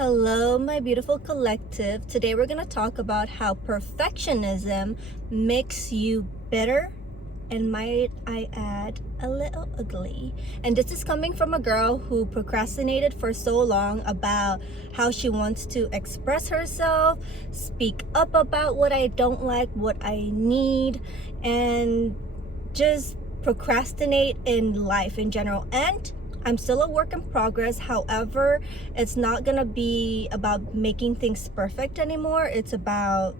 Hello, my beautiful collective. Today we're going to talk about how perfectionism makes you bitter and, might I add, a little ugly. And this is coming from a girl who procrastinated for so long about how she wants to express herself, speak up about what I don't like, what I need, and just procrastinate in life in general. And I'm still a work in progress. However, it's not gonna be about making things perfect anymore. It's about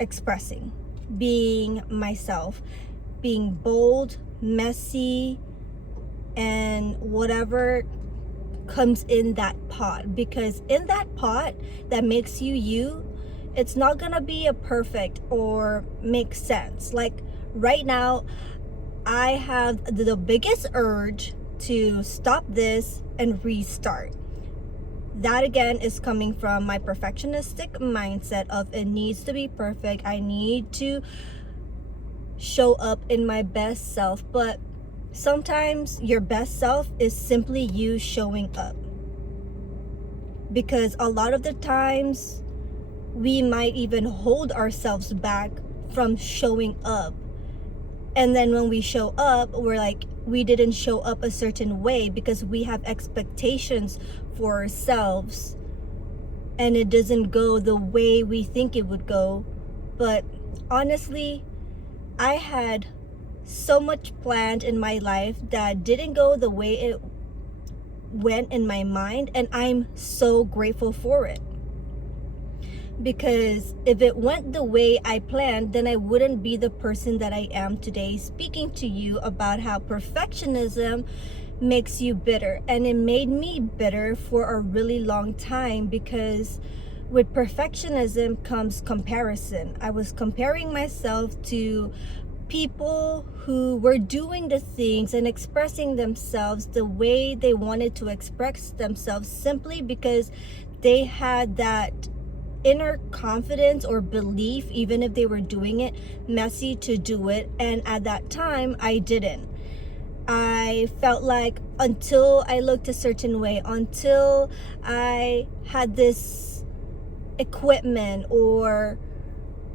expressing, being myself, being bold, messy, and whatever comes in that pot. Because in that pot that makes you you, it's not gonna be a perfect or make sense. Like right now, I have the biggest urge to stop this and restart. That again is coming from my perfectionistic mindset of it needs to be perfect. I need to show up in my best self. But sometimes your best self is simply you showing up. Because a lot of the times we might even hold ourselves back from showing up. And then when we show up, we're like, we didn't show up a certain way because we have expectations for ourselves. And it doesn't go the way we think it would go. But honestly, I had so much planned in my life that didn't go the way it went in my mind. And I'm so grateful for it. Because if it went the way I planned, then I wouldn't be the person that I am today, speaking to you about how perfectionism makes you bitter. And it made me bitter for a really long time because with perfectionism comes comparison. I was comparing myself to people who were doing the things and expressing themselves the way they wanted to express themselves simply because they had that inner confidence or belief, even if they were doing it messy, to do it. And at that time I didn't. I felt like until I looked a certain way, until I had this equipment or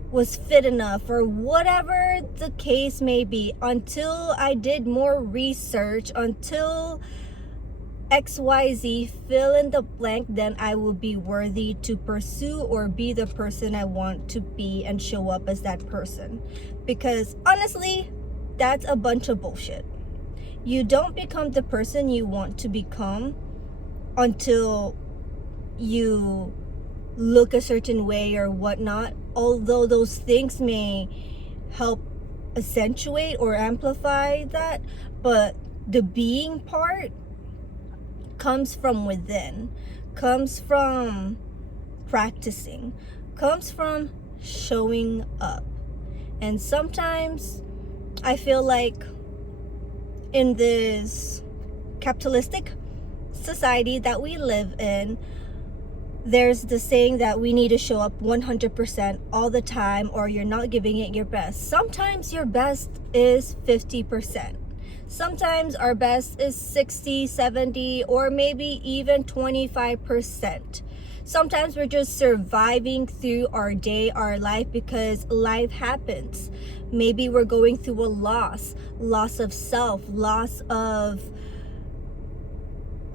was fit enough or whatever the case may be, until I did more research, until XYZ, fill in the blank, then I will be worthy to pursue or be the person I want to be and show up as that person. Because honestly, that's a bunch of bullshit. You don't become the person you want to become until you look a certain way or whatnot. Although those things may help accentuate or amplify that, but the being part comes from within, comes from practicing, comes from showing up. And sometimes I feel like in this capitalistic society that we live in, there's the saying that we need to show up 100% all the time or you're not giving it your best. Sometimes your best is 50%. Sometimes our best is 60, 70, or maybe even 25%. Sometimes we're just surviving through our day, our life, because life happens. Maybe we're going through a loss of self, loss of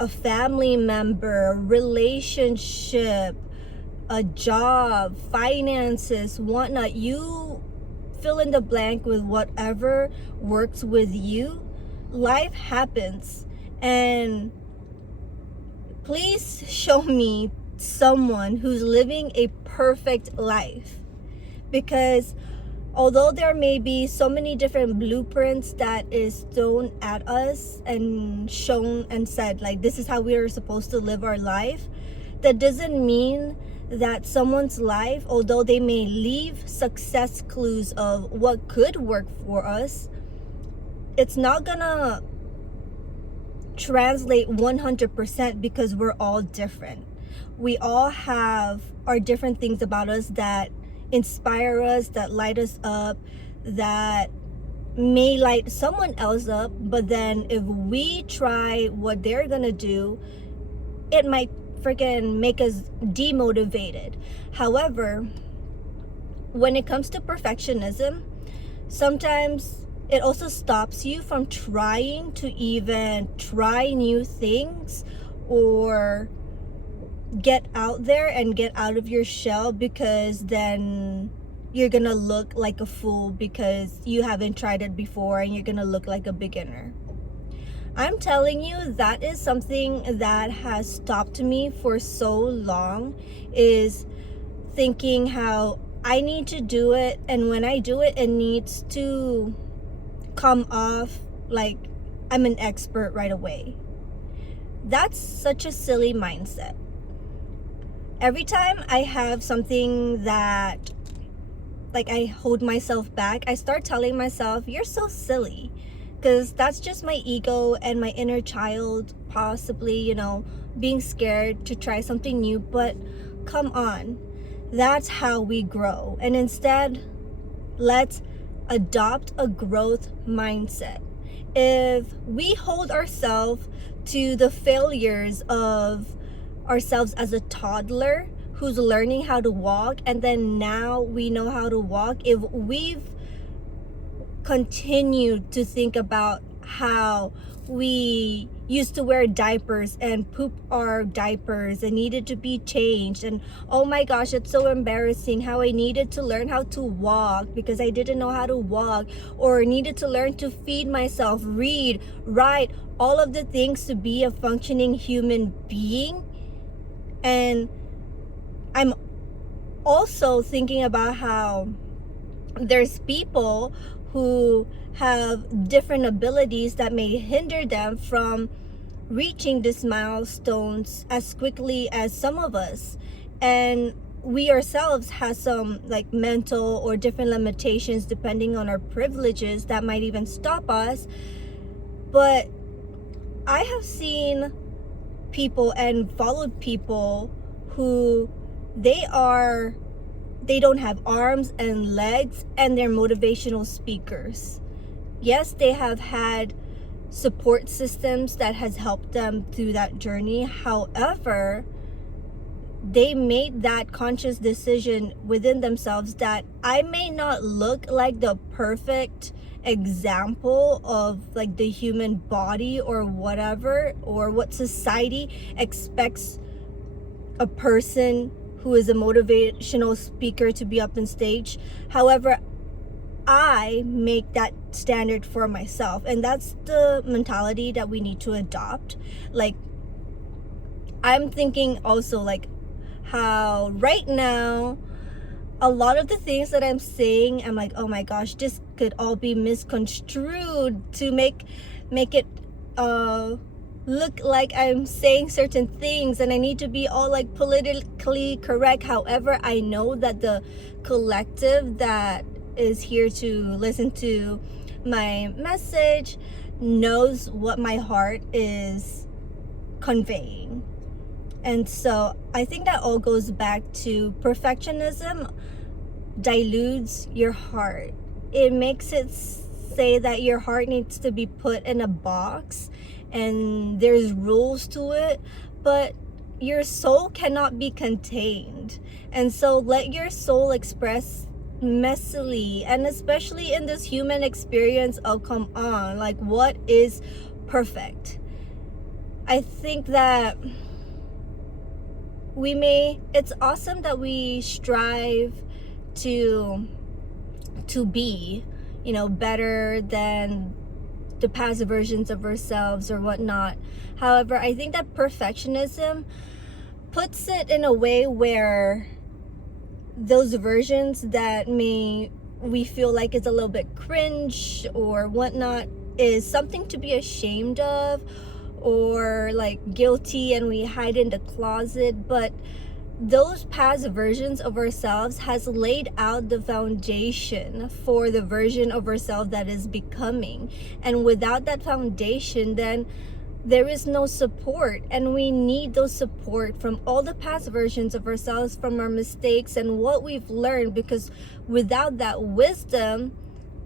a family member, relationship, a job, finances, whatnot. You fill in the blank with whatever works with you. Life happens. And please show me someone who's living a perfect life. Because although there may be so many different blueprints that is thrown at us and shown and said, like, this is how we are supposed to live our life, that doesn't mean that someone's life, although they may leave success clues of what could work for us, it's not gonna translate 100% because we're all different. We all have our different things about us that inspire us, that light us up, that may light someone else up. But then if we try what they're gonna do, it might freaking make us demotivated. However, when it comes to perfectionism, sometimes it also stops you from trying to even try new things or get out there and get out of your shell, because then you're gonna look like a fool because you haven't tried it before and you're gonna look like a beginner. I'm telling you, that is something that has stopped me for so long, is thinking how I need to do it, and when I do it, it needs to come off like I'm an expert right away. That's such a silly mindset. Every time I have something that like I hold myself back, I start telling myself, you're so silly. Because that's just my ego and my inner child, possibly, being scared to try something new. But come on, that's how we grow. And instead, let's adopt a growth mindset. If we hold ourselves to the failures of ourselves as a toddler who's learning how to walk, and then now we know how to walk, if we've continued to think about how we used to wear diapers and poop our diapers and needed to be changed, and oh my gosh, it's so embarrassing how I needed to learn how to walk because I didn't know how to walk, or needed to learn to feed myself, read, write, all of the things to be a functioning human being. And I'm also thinking about how there's people who have different abilities that may hinder them from reaching these milestones as quickly as some of us. And we ourselves have some like mental or different limitations depending on our privileges that might even stop us. But I have seen people and followed people who they don't have arms and legs, and they're motivational speakers. Yes, they have had support systems that has helped them through that journey. However, they made that conscious decision within themselves that I may not look like the perfect example of like the human body or whatever, or what society expects a person who is a motivational speaker to be up on stage. However, I make that standard for myself, and that's the mentality that we need to adopt. Like, I'm thinking also like how right now a lot of the things that I'm saying, I'm like, oh my gosh, this could all be misconstrued to make it look like I'm saying certain things, and I need to be all like politically correct. However, I know that the collective that is here to listen to my message knows what my heart is conveying. And so I think that all goes back to perfectionism dilutes your heart. It makes it say that your heart needs to be put in a box and there's rules to it, but your soul cannot be contained. And so let your soul express messily, and especially in this human experience of, come on, like, what is perfect? I think that it's awesome that we strive to be, better than the past versions of ourselves or whatnot. However, I think that perfectionism puts it in a way where those versions that we feel like is a little bit cringe or whatnot is something to be ashamed of, or like guilty, and we hide in the closet. But those past versions of ourselves has laid out the foundation for the version of ourselves that is becoming. And without that foundation, then there is no support, and we need those support from all the past versions of ourselves, from our mistakes and what we've learned, because without that wisdom,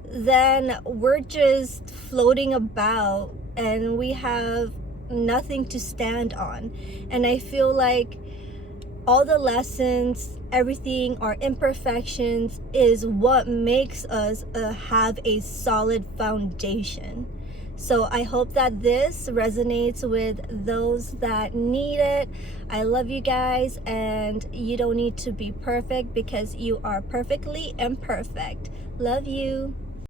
then we're just floating about and we have nothing to stand on. And I feel like all the lessons, everything, our imperfections is what makes us have a solid foundation. So I hope that this resonates with those that need it. I love you guys, and you don't need to be perfect because you are perfectly imperfect. Love you.